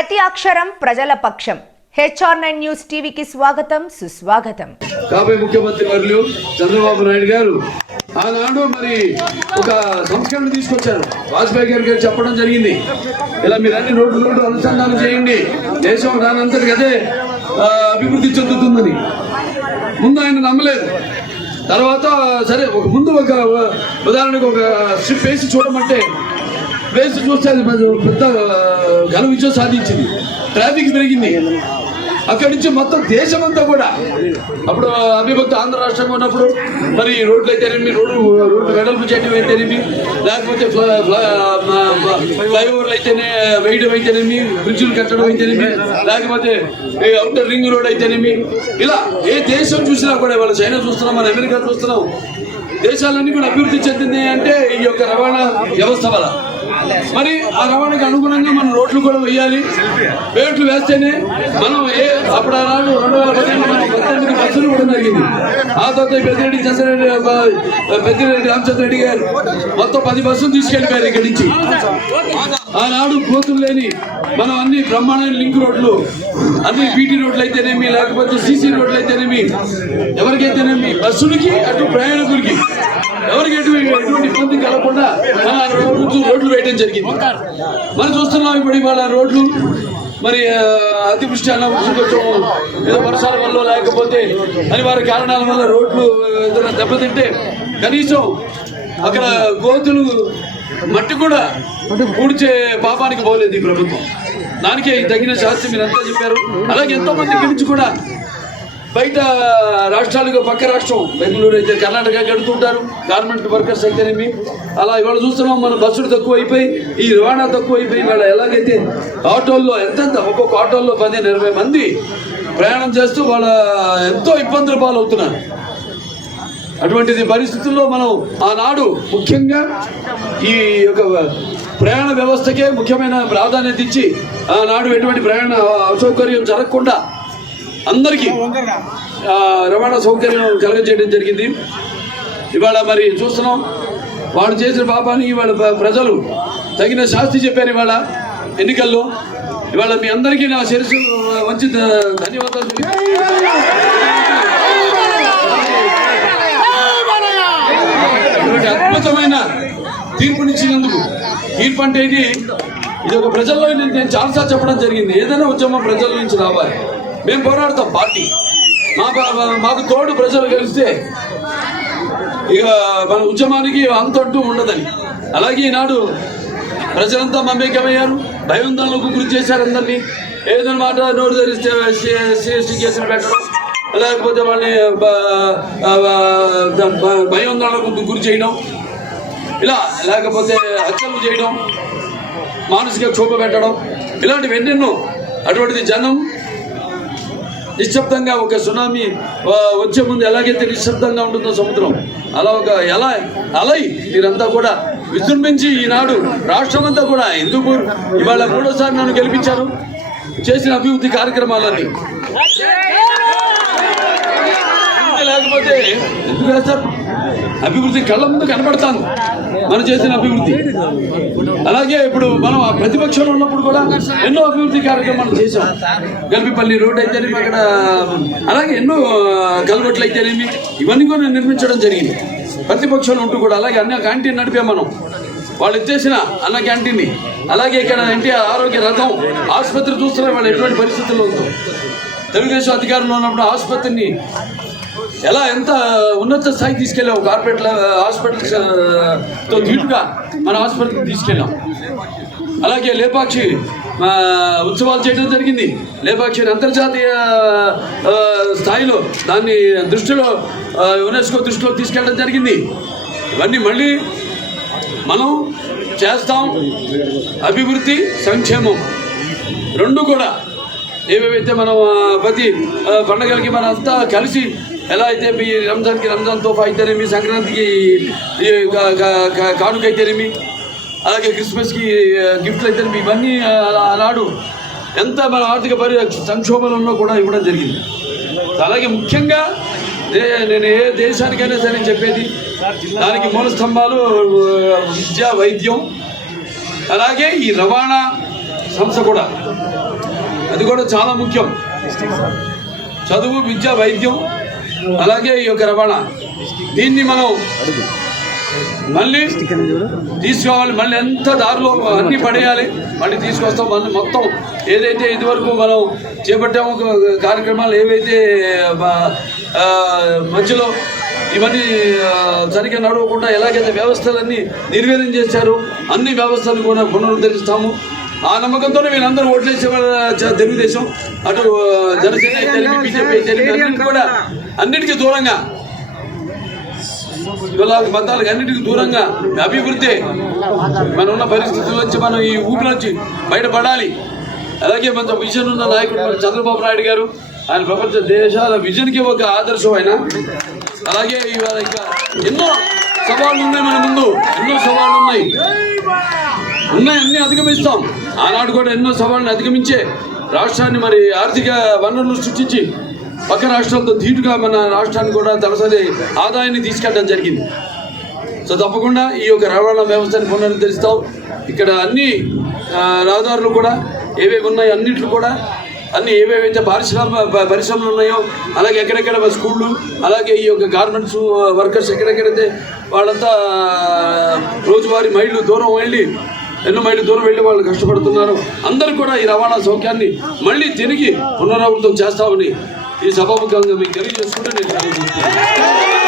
ప్రతి అక్షరం ప్రజల పక్షం. HR9 న్యూస్ టీవీకి స్వాగతం, సుస్వాగతం. కాబోయే ముఖ్యమంత్రి వర్యులు చంద్రబాబు నాయుడు గారు ఆనాడు మరి ఒక సంస్కరణ తీసుకొచ్చారు. వాజ్పేయి గారు చెప్పడం జరిగింది, ఇలా మీరు అన్ని రోడ్లు అనుసంధానం చేయండి, దేశం దానంతటికి అదే అభివృద్ధి చెందుతుందని. ముందు ఆయన నమ్మలేదు. తర్వాత సరే ముందు ఒక ఉదాహరణకు ఒక స్ట్రిప్ వేసి చూడమంటే వేసి చూస్తే అది పెద్ద ఘన విజయం సాధించింది. ట్రాఫిక్ పెరిగింది. అక్కడి నుంచి మొత్తం దేశమంతా కూడా అప్పుడు అవిభక్త ఆంధ్ర రాష్ట్రంగా ఉన్నప్పుడు మరి రోడ్లు అయితేనేమి, రోడ్లు వెడల్పు చేయడం అయితేనేమి, లేకపోతే ఫ్లైఓవర్లు అయితేనే వేయడం అయితేనేమి, బ్రిడ్జ్లు కట్టడం అయితేనేమి, లేకపోతే అవుటర్ రింగ్ రోడ్ అయితేనేమి, ఇలా ఏ దేశం చూసినా కూడా ఇవాళ చైనా చూస్తున్నాం, మన అమెరికా చూస్తున్నాం, దేశాలన్నీ కూడా అభివృద్ధి చెందింది అంటే ఈ యొక్క రవాణా వ్యవస్థ వల్ల. మరి ఆ రవాణాకి అనుగుణంగా మనం రోడ్లు కూడా వేయాలి. రోడ్లు వేస్తేనే మనం అప్పుడు 2018 బస్సులు కూడా జరిగింది. ఆ తర్వాత పెద్దిరెడ్డి రామచంద్రరెడ్డి గారు మొత్తం 10 బస్సులు తీసుకెళ్ళిపోయారు ఇక్కడి నుంచి. ఆనాడు కోతులు లేని మనం అన్ని బ్రహ్మాండమైన లింక్ రోడ్లు, అన్ని బీటీ రోడ్లు అయితేనేమి, లేకపోతే సీసీ రోడ్లు అయితేనేమి, ఎవరికైతేనేమి బస్సులకి అటు ప్రయాణికులకి ఎవరికి ఎటువంటి ఇబ్బంది కలగకుండా రోడ్లు వేయడం జరిగింది. మనం చూస్తున్నాం ఇప్పుడు ఇవాళ రోడ్లు మరి అతివృష్టి అనావృష్టి కొంచెం ఏదో వర్షాల వల్ల లేకపోతే అనివార్య కారణాల వల్ల రోడ్లు ఏదైనా దెబ్బతింటే కనీసం అక్కడ గోతులు మట్టి కూడా పూడ్చే పాపానికి పోలేదు ఈ ప్రభుత్వం. దానికే తగిన శాస్త్రం మీరు అంతా చెప్పారు. అలాగే ఎంతో మంది ఇక్కడి నుంచి కూడా బయట రాష్ట్రాలకు, పక్క రాష్ట్రం బెంగళూరు అయితే కర్ణాటక గడుతుంటారు గార్మెంట్ వర్కర్స్ అయితేనేమి. అలా ఇవాళ చూస్తున్నాం మన బస్సులు తక్కువ అయిపోయి, ఈ రవాణా తక్కువ అయిపోయి, ఇవాళ ఎలాగైతే ఆటోల్లో ఎంతెంత ఒక్కొక్క ఆటోల్లో 15-20 మంది ప్రయాణం చేస్తూ వాళ్ళ ఎంతో ఇబ్బందుల పాలవుతున్నారు. అటువంటిది పరిస్థితుల్లో మనం ఆనాడు ముఖ్యంగా ఈ యొక్క ప్రయాణ వ్యవస్థకే ముఖ్యమైన ప్రాధాన్యత ఇచ్చి ఆనాడు ఎటువంటి ప్రయాణ అసౌకర్యం జరగకుండా అందరికీ రవాణా సౌకర్యం కలగజేయడం జరిగింది. ఇవాళ మరి చూస్తున్నాం వాడు చేసిన పాపానికి ఇవాళ ప్రజలు తగిన శాస్తి చెప్పారు ఇవాళ ఎన్నికల్లో. ఇవాళ మీ అందరికీ నా శిరస్సు వంచి ధన్యవాదాలు. అద్భుతమైన తీర్పునిచ్చినందుకు. తీర్పు అంటే ఇది ఒక ప్రజల్లో నేను చాలాసార్లు చెప్పడం జరిగింది, ఏదైనా ఉద్యమం ప్రజల నుంచి రావాలి. మేము పోరాడతాం, పార్టీ మాకు తోడు ప్రజలు కలిస్తే ఇక మన ఉద్యమానికి అంతంటూ ఉండదని. అలాగే ఈనాడు ప్రజలంతా మమేకమయ్యారు, భయోందనలకు గురి చేశారు అందరినీ. ఏదైనా మాట నోటు ధరిస్తే CST కేసులు పెట్టడం, లేకపోతే వాళ్ళని భయోందనలకు గురి చేయడం, ఇలా లేకపోతే హత్యలు చేయడం, మానసిక క్షోభ పెట్టడం, ఇలాంటివి ఎన్నెన్నో. అటువంటిది జనం నిశ్శబ్దంగా ఒక సునామీ వచ్చే ముందు ఎలాగైతే నిశ్శబ్దంగా ఉంటుందో సముద్రం, అలా ఒక అలై మీరంతా కూడా విజృంభించి ఈనాడు రాష్ట్రం అంతా కూడా హిందూపూర్ ఇవాళ 3వ నన్ను గెలిపించారు. చేసిన అభివృద్ధి కార్యక్రమాలన్నీ లేకపోతే ఎందుకు వేస్తారు? అభివృద్ధి కళ్ళ ముందు కనబడతాను మనం చేసిన అభివృద్ధి. అలాగే ఇప్పుడు మనం ఆ ప్రతిపక్షంలో ఉన్నప్పుడు కూడా ఎన్నో అభివృద్ధి కార్యక్రమాలు చేశాం. గల్పిపల్లి రోడ్ అయితేనేమి, అక్కడ అలాగే ఎన్నో కల్వట్లు అయితేనేమి, ఇవన్నీ కూడా నిర్మించడం జరిగింది ప్రతిపక్షంలో ఉంటూ కూడా. అలాగే అన్న క్యాంటీన్ నడిపాం మనం, వాళ్ళు ఇచ్చేసిన అన్న క్యాంటీన్ని. అలాగే ఇక్కడ NTR ఆరోగ్య రథం ఆసుపత్రి చూస్తున్నా వాళ్ళు ఎటువంటి పరిస్థితుల్లో ఉందో. తెలుగుదేశం అధికారంలో ఉన్నప్పుడు ఆసుపత్రిని ఎంత ఉన్నత స్థాయికి తీసుకెళ్ళాం. కార్పొరేట్ హాస్పిటల్స్తో ధీటుగా మన ఆసుపత్రికి తీసుకెళ్ళాం. అలాగే లేపాక్షి ఉత్సవాలు చేయడం జరిగింది. లేపాక్షిని అంతర్జాతీయ స్థాయిలో దాన్ని UNESCO దృష్టిలో తీసుకెళ్ళడం జరిగింది. ఇవన్నీ మళ్ళీ మనం చేస్తాం. అభివృద్ధి, సంక్షేమం రెండు కూడా ఏవేవైతే మనం ప్రతి పండుగలకి మనం అంతా కలిసి ఎలా అయితే మీ రంజాన్ తోఫా అయితేనేమి, సంక్రాంతికి కానుక అయితేనేమి, అలాగే క్రిస్మస్కి గిఫ్ట్లు అయితేనేమి, ఇవన్నీ ఆనాడు ఎంత మన ఆర్థిక సంక్షోభంలో కూడా ఇవ్వడం జరిగింది. అలాగే ముఖ్యంగా నేను ఏ దేశానికైనా సరే చెప్పేది, దానికి మూల స్తంభాలు విద్య, వైద్యం, అలాగే ఈ రవాణా సంస్థ కూడా, అది కూడా చాలా ముఖ్యం. చదువు, విద్య, వైద్యం, అలాగే ఈ యొక్క రవాణా, దీన్ని మనం మళ్ళీ తీసుకోవాలి. మళ్ళీ ఎంత దారిలో అన్ని పడేయాలి, మళ్ళీ తీసుకొస్తాం. మళ్ళీ మొత్తం ఏదైతే ఇదివరకు మనం చేపట్టామో కార్యక్రమాలు, ఏవైతే మధ్యలో ఇవన్నీ సరిగ్గా నడవకుండా ఎలాగైతే వ్యవస్థలన్నీ నిర్వీర్యం చేశారో అన్ని వ్యవస్థలు కూడా పునరుద్ధరిస్తాము. ఆ నమ్మకంతోనే వీళ్ళందరూ ఓట్లేసే తెలుగుదేశం, అటు జనసేన అయితే బీజేపీ అయితే అన్నింటికి కూడా అన్నిటికీ దూరంగా, కులాలకు మతాలకు అన్నిటికీ దూరంగా అభివృద్ధి మనం ఉన్న పరిస్థితుల నుంచి మనం ఈ ఊపి నుంచి బయటపడాలి. అలాగే మన విజన్ ఉన్న నాయకుడు మన చంద్రబాబు నాయుడు గారు, ఆయన ప్రపంచ దేశాల విజన్కి ఒక ఆదర్శం ఆయన. అలాగే ఇవాళ ఇంకా ఎన్నో సవాళ్ళు ఉన్నాయి మన ముందు, ఎన్నో సవాళ్ళు ఉన్నాయి, అన్ని అధిగమిస్తాం. ఆనాడు కూడా ఎన్నో సవాళ్ళని అధిగమించే రాష్ట్రాన్ని మరి ఆర్థిక వనరులు సృష్టించి పక్క రాష్ట్రాలతో ధీటుగా మన రాష్ట్రాన్ని కూడా తలసరి ఆదాయాన్ని తీసుకెళ్ళడం జరిగింది. సో తప్పకుండా ఈ యొక్క రవాణా వ్యవస్థని పునరుద్ధరిస్తాం. ఇక్కడ అన్ని రహదారులు కూడా ఏవేవి ఉన్నాయో అన్నింటిలో కూడా అన్ని ఏవేవైతే పరిశ్రమలు ఉన్నాయో, అలాగే ఎక్కడెక్కడ స్కూళ్ళు, అలాగే ఈ యొక్క గార్మెంట్స్ వర్కర్స్ ఎక్కడెక్కడైతే వాళ్ళంతా రోజువారీ మైళ్ళు దూరం వెళ్ళి, ఎన్నో మైళ్ళు దూరం వెళ్ళి వాళ్ళు కష్టపడుతున్నారు. అందరూ కూడా ఈ రవాణా సౌఖ్యాన్ని మళ్ళీ తిరిగి పునరావృతం చేస్తామని ఈ సభాముఖంగా మీకు తెలియజేసుకుంటే నేను